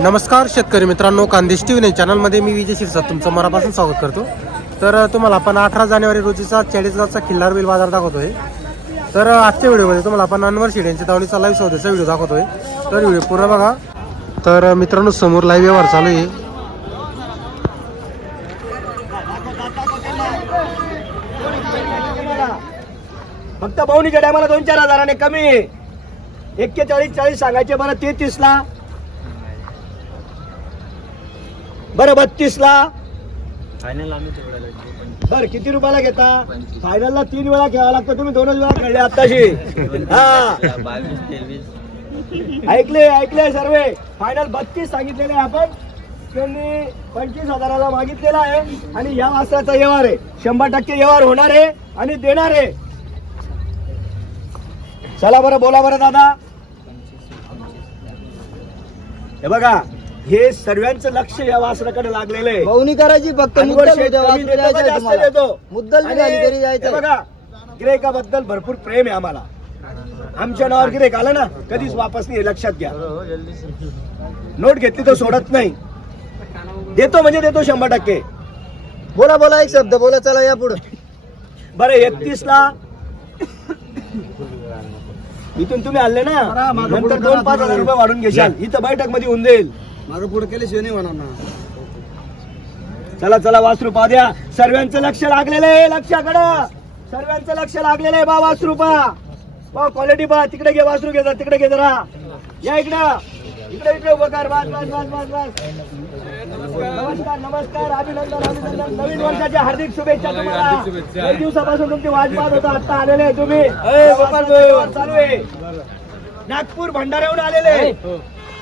नमस्कार शेतकरी मित्रांनो कांदेश टी व्ही चॅनलमध्ये मी विजय शिरसाट तुमचं मनापासून स्वागत करतो. तर तुम्हाला आपण अठरा जानेवारी रोजीचा चाळीसगावचा खिल्लार बिल बाजार दाखवतोय. तर आजच्या व्हिडिओमध्ये तुम्हाला आपण अनवर शिड्यांच्या दावणीचा लाईव्ह सौदेचा व्हिडिओ दाखवतोय. तर व्हिडिओ पूर्ण बघा. तर मित्रांनो समोर लाईव्ह व्यवहार चालू आहे. फक्त भाऊनीच्या टायमाला दोन चार हजाराने कमी एक्केचाळीस चाळीस सांगायचे बरं तेहतीस ला बरं बत्तीस ला बर किती रुपयाला घेता? फायनलला तीन वेळा खेळावं लागतं तुम्ही दोनच वेळा खेळले आताशी हा. ऐकले ऐकले सर्व. फायनल बत्तीस सांगितलेले आपण. त्यांनी पंचवीस हजाराला मागितलेला आहे आणि या वासराचा व्यवहार आहे. शंभर टक्के व्यवहार होणार आहे आणि देणार आहे. चला बरं बोला बरं दादा. हे बघा. हे सर्वांचं लक्ष या वासराकडे लागलेलं आहे. बहुनी करायची फक्त मुद्दल शेठ उद्या कमी वाचून देतो का जायचंय जास्त तुम्हाला. देतो? मुद्दल बी आणि झाली तरी हे जायचं बघा गिरेकाबद्दल भरपूर प्रेम आहे आम्हाला. आमच्या नावावर गिरेक आलं ना कधीच वापस नाही हे लक्षात घ्या. नोट घेतली तर सोडत नाही. देतो म्हणजे देतो शंभर टक्के. बोला बोला एक शब्द बोला चला या पुढे. बरं एकतीस ला इथून तुम्ही आले ना नंतर दोन पाच हजार रुपये वाढून घेशाल. इथं बैठकमध्ये होऊन जाईल. मागं पुढे केले शिवणी म्हणा ना. चला चला वासरू द्या सर्वांचं लक्ष लागलेलं आहे लक्षाकडं. सर्वांचं लक्ष लागलेलं आहे बा वासरू पा. बा क्वालिटी पा. तिकडे घे वासरू घे तिकडे घे जरा. या इकडं. इकडे इकडे उभं कर. बस बस बस बस बस. नमस्कार नमस्कार. अभिनंदन अभिनंदन. नवीन वर्षाच्या हार्दिक शुभेच्छा तुम्हाला. एक दिवसापासून तुमची वाट पाहत होता आता आलेले आहे तुम्ही. वासराचा चालू आहे नागपूर भंडाऱ्याहून आलेले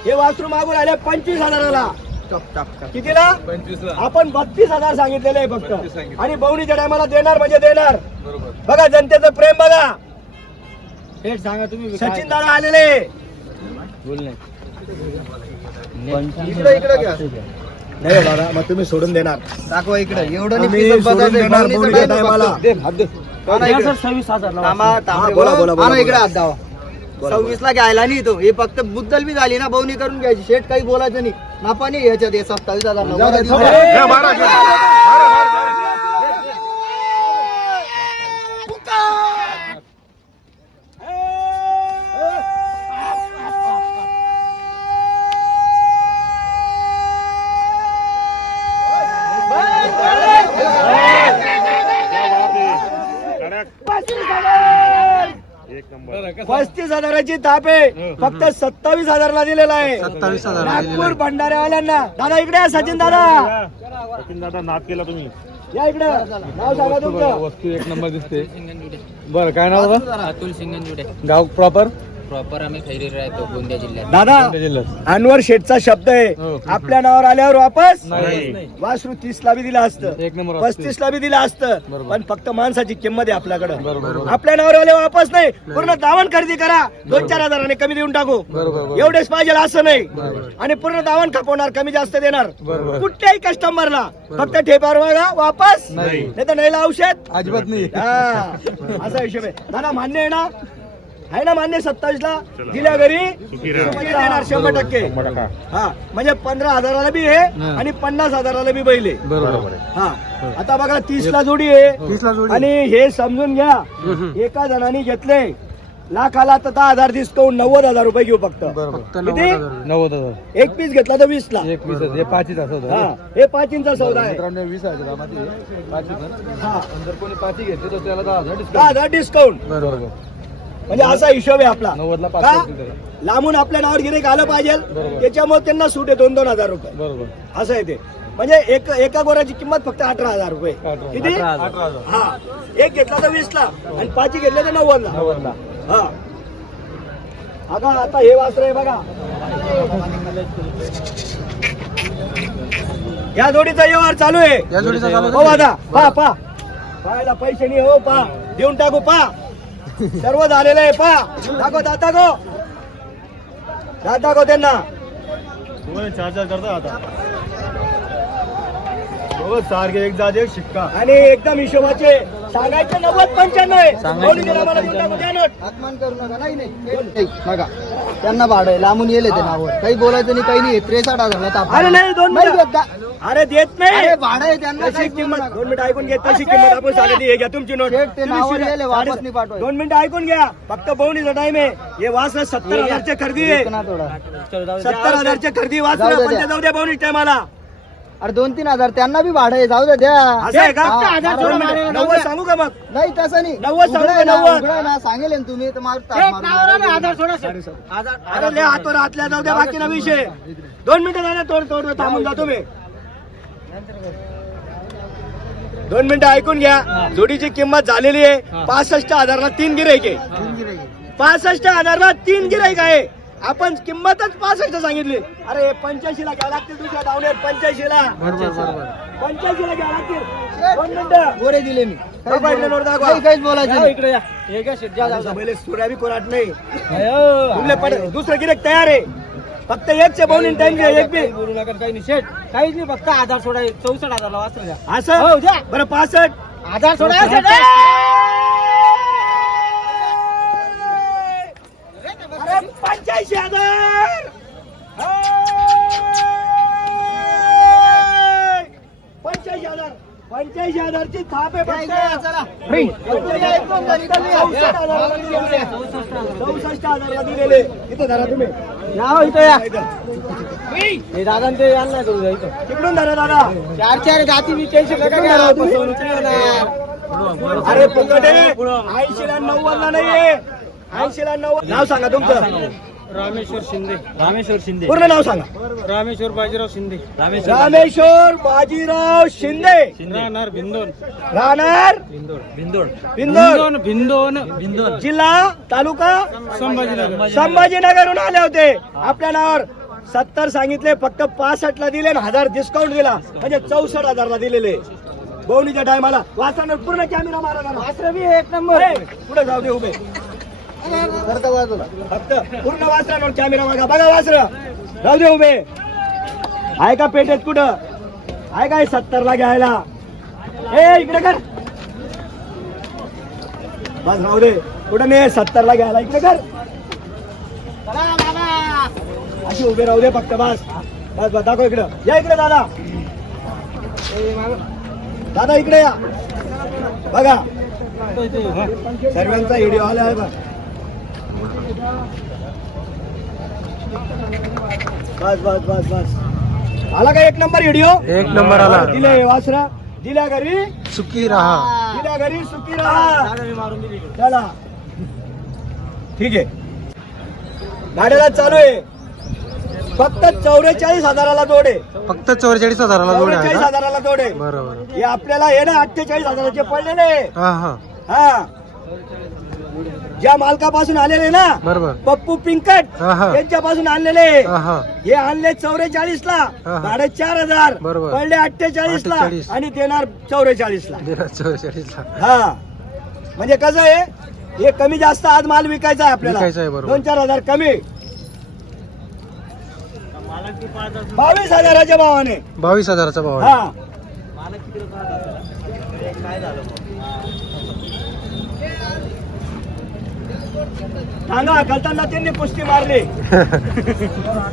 हे वासरू मागून आले पंचवीस हजाराला. कितीला? आपण बत्तीस हजार सांगितलेले आहे फक्त. आणि बहुणीच्या टायमाला देणार म्हणजे देणार. बघा जनतेचं प्रेम बघा. थेट सांगा तुम्ही सचिन दादा आलेले. इकडे इकडे घ्या. नाही दादा मग तुम्ही सोडून देणार. दाखवा इकडे. एवढं नाही आम्ही पिकअप सोडून बघायचं, देणार बहुनीचं बहुणीच्या काय टायमाला फक्त. आणा इकडे. थांबा, थांबा. हा, बोला, बोला, बोला, आणा इकडे. हात दावा सव्वीस ला घ्यायला नाही तो. हे फक्त बुद्दल बी झाली ना बहुनी करून घ्यायची. शेट काही बोलायचं नाही. नापा नाही याच्यात हे सत्तावीस हजार नव्वद जाऊ दे, हजार. जाऊ दे. पस्तीस हजाराची ताप आहे. फक्त सत्तावीस हजारला दिलेला आहे. सत्तावीस हजार नागपूर भंडाऱ्यावाल्यांना. दादा इकडे या, सचिन दादा. सचिन दादा नाद केला तुम्ही. या इकडे. नाव सांगा तुमचं. वस्तू एक नंबर दिसते. बरं काय नाव अतुल सिंगनजुडे गाव प्रॉपर प्रॉपर आम्ही खैरी राहतो गोंदिया जिल्ह्यात. दादा जिल्ह्यात. अनवर शेठचा शब्द आहे. हो. आपल्या नावावर आल्यावर वापस? नाही वासरू तीस ला बी दिलं असतं. एक नंबर पस्तीस ला बी दिलं असतं. पण फक्त माणसाची किंमत आहे आपल्याकडं. आपल्या नावावर आले वापस नाही. पूर्ण दावण खरेदी करा. दोन चार हजाराने कमी देऊन टाकू. एवढेच पाहिजे असं नाही. आणि पूर्ण दावण खपवणार कमी जास्त देणार. कुठल्याही कस्टमरला फक्त ठेप्यावर बघा वापस. नाही. तर नाही औषध अजिबात नाही. हा, असा हिशोब आहे. दादा मान्य आहे ना? आहे ना मान्य सत्तावीस ला दिल्या घरी? देणार शंभर टक्के. हा म्हणजे पंधरा हजाराला बी आहे आणि पन्नास हजाराला बी बैल आहे. बरोबर. हा. आता बघा तीस ला जोडी आहे. आणि हे समजून घ्या एका जणांनी घेतले. लाखाला तर दहा हजार डिस्काउंट नव्वद हजार रुपये घेऊ फक्त. किती? नव्वद हजार एक पीस घेतला तर वीस ला एक हजार. हे असं हा होतं हे पाच इंचा सौदा आहे. वीस हजारमध्ये पाच हजार हा जर कोणी पाची घेतली तर त्याला दहा हजार डिस्काउंट हजार डिस्काउंट बरोबर. म्हणजे असा हिशोब आहे आपला. का? लांबून आपल्या नावावर गिरेक आलं पाहिजे. त्याच्यामुळे त्यांना सूट आहे दोन दोन हजार रुपये. बरोबर. असं आहे ते. म्हणजे एक एका गोऱ्याची किंमत फक्त अठरा हजार रुपये. किती. हा. एक घेतला तर वीस ला आणि पाची घेतले तर नव्वद ला हा. आता आता हे वासर आहे बघा. या जोडीचा व्यवहार चालू आहे. या जोडीचा चालू हो दादा पा पा. पाहायला पैसे नाही हो पा. देऊन टाकू पा. सर्व झालेलं आहे पा दाखव दाता गो दादा गो त्यांना. चार्जर करता आता. सारखे एक जाजे शिक्का. आणि एकदम हिशोबाचे सांगायचं नव्वद पंच्याण्णव आहे. बोलून गेला मला देऊन टाकू द्या नोट अपमान करू नका. नाही नाही. नाही, नका त्यांना भाडं आहे लांबून येले ते नावावर काही बोलायचं नाही काही नाही. त्रेसष्ट हजारला ताप. अरे नाही दोन नाही? अरे देत नाही. अरे भाडं आहे त्यांना तशी किंमत. दोन मिनिटं ऐकून घ्या तशी किंमत आपण सांगितली हे घ्या तुमची नोट. गेले. दोन मिनिटं ऐकून घ्या. फक्त बहुणीचा टाइम आहे. हे वाचलं सत्तर हजारची खरेदी आहे. सत्तर हजारची खरेदी जाऊ वाचलं जाऊ द्या बहुणी टायमाला अरे दोन तीन हजार त्यांना बी भाडं आहे जाऊ दे द्या. असं आहे का? हा, दोन मिनिटं. नव्वद सांगू का मग? नाही तसं नाही. नव्वद सांगू उघडं का आहे ना, नव्वद? उघडं ना सांगेल ना तुम्ही तर मार- ताप मारून द्या. अरे लय हातवर हातल्या जाऊ द्या बाकी ना विषय. दोन मिनिटं झाले तोड तोड थांबून जातो मी. दोन मिनिटं ऐकून घ्या. जोडीची किंमत झालेली आहे. पासष्ट हजारला तीन गिराईक आहे. पासष्ट हजारला तीन गिराईक आहे. आपण किंमतच पासष्ट सांगितली. अरे पंच्याऐंशी ला घ्यावं लागतील दुसऱ्या धावण्यात पंच्याऐंशी ला बरोबर बरोबर. पंच्याऐंशी ला घ्यावं लागतील. दोन मिनिटं. गोरे दिले मी. काहीच इकडे. काही- नाही. बैल बी कोराट नाही. तुमले पड- दुसरं गिरेक तयार आहे. फक्त एकचे बोलून टाइम घ्या एक बी. काहीच नाही फक्त आधार सोडा चौसष्ट वाचलं द्या. हो, असं बरं पासष्ट. आधार सोडा पंच्याऐंशी हजार पंच्याऐंशी हजार पंच्याऐंशी हजारची थाप आहे फक्त. चौसष्ट हजारला दिलेले इथं धरा तुम्ही. हे दादा ते आणला इथं. तिकडून धरा दादा. चार चार नका. अरे फुकटे ऐंशी ला नव्वद ला नाहीये. ऐंशी ला नव्वद. नाव सांगा तुमचं. रामेश्वर शिंदे. रामेश्वर शिंदे. पूर्ण नाव सांगा. रामेश्वर बाजीराव शिंदे. रामेश्वर बाजीराव शिंदे. राहणार भिंदोन. राहणार भिंदोड बिंदोर भिंदोन. भिंदोन जिल्हा तालुका? संभाजीनगर. संभाजीनगरहून आले होते. आपल्या नावावर सत्तर सांगितले फक्त पासष्ट ला दिले आणि हजार डिस्काउंट दिला. म्हणजे चौसष्ट हजारला दिलेले. बोवणीच्या टायमाला वासरानं पूर्ण कॅमेरा मारा. वासरं बी एक नंबर पुढे जाऊ दे उभे. करता बाजूला फक्त पूर्ण वासरांवर कॅमेरा मागा. बघा वासर. जाऊ दे उभे. आहे का पेटेत कुठं? आहे काय सत्तर ला घ्यायला? ए इकडे कर. बस राहू दे. कुठं नाही सत्तर ला घ्यायला. इकडे कर. अशी उभे राहू दे फक्त बस. बस बस दाखव इकडं. या इकडे दादा. दादा इकडे या. बघा. सर्वांचा व्हिडिओ आला आहे बघ. बस बस बस बस. आला का एक नंबर व्हिडिओ एक नंबर आला. दिले वासरा. दिल्या घरी? सुखी राहा. दिल्या घरी सुखी राहा. चला. ठीक आहे. गाड्याला चालू आहे. फक्त चौवेचाळीस हजाराला जोडे फक्त चौवेचाळीस हजाराला जोड चौवेचाळीस का? हजाराला जोडे बरोबर. हे आपल्याला हे ना अठ्ठेचाळीस हजाराचे पडलेले हा हा. हा. ज्या मालकापासून आलेले ना बरोबर. पप्पू पिंकट हा, हा. यांच्यापासून आणलेले. हा हा. हे आणले चौवेचाळीस ला हा. भाडे चार हजार. बरोबर. पडले अठ्ठेचाळीस. ला 48. आणि देणार चौवेचाळीस ला दिला चौवेचाळीसला हा. म्हणजे कसं आहे हे कमी जास्त आज माल विकायचा आहे आपल्याला. विकायचा आहे, बरोबर. दोन चार हजार कमी. बावीस हजाराच्या भावाने. बावीस हजाराचा भाव आहे. हा. सांगा कलताना त्यांनी पुष्टी मारली.